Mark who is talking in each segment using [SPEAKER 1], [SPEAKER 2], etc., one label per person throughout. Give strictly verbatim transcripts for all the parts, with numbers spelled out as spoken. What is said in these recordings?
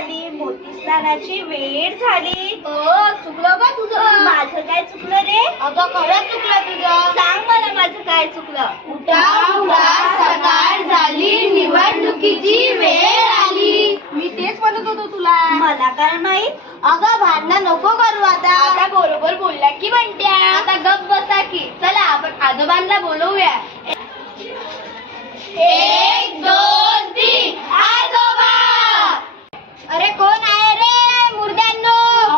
[SPEAKER 1] झाली, मोती स्नानाची वेळ झाली.
[SPEAKER 2] हो, चुकलं का तुझं?
[SPEAKER 1] माझं काय चुकलं रे?
[SPEAKER 2] अगं खरंच चुकलं तुझं.
[SPEAKER 1] सांग मला माझं काय चुकलं.
[SPEAKER 2] उठा उठा, सकाळ झाली, निवडणुकीची वेळ आली. मी तेच म्हणत होतो तुला.
[SPEAKER 1] मला काय माहित.
[SPEAKER 2] अगं भांडणं नको करू आता. आता बरोबर बोलला की म्हणत्या. आता गप बसा की. चला आपण आजोबांना बोलवूया. एक दोन तीन, आजोबा. अरे कोण आहे रे मुर्द्यांनो?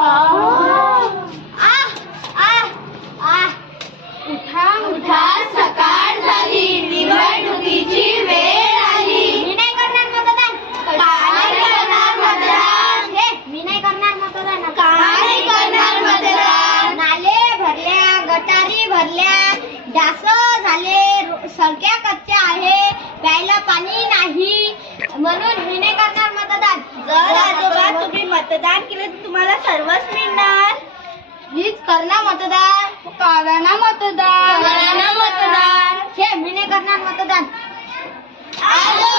[SPEAKER 2] आ आ आ उठा उठा, सकाळ झाली, निवडणुकीची वेळ आली. मी नाही करणार मतदान. का नाही करणार मतदान? हे मी नाही करणार मतदान. का नाही करणार मतदान? नाले भरल्या, गटारी भरल्या, डास झाले, सडक्या कच्च्या आहे, प्यायला पाणी नाही, म्हणून मी नाही करणार मतदान.
[SPEAKER 1] जर आजोबा तुम्ही मतदान केलं तर तुम्हाला सर्वच मिळणार.
[SPEAKER 2] हीच करणार मतदान. करा ना मतदान.
[SPEAKER 1] करा ना मतदान.
[SPEAKER 2] हे मी नाही करणार मतदान.
[SPEAKER 1] आजोबा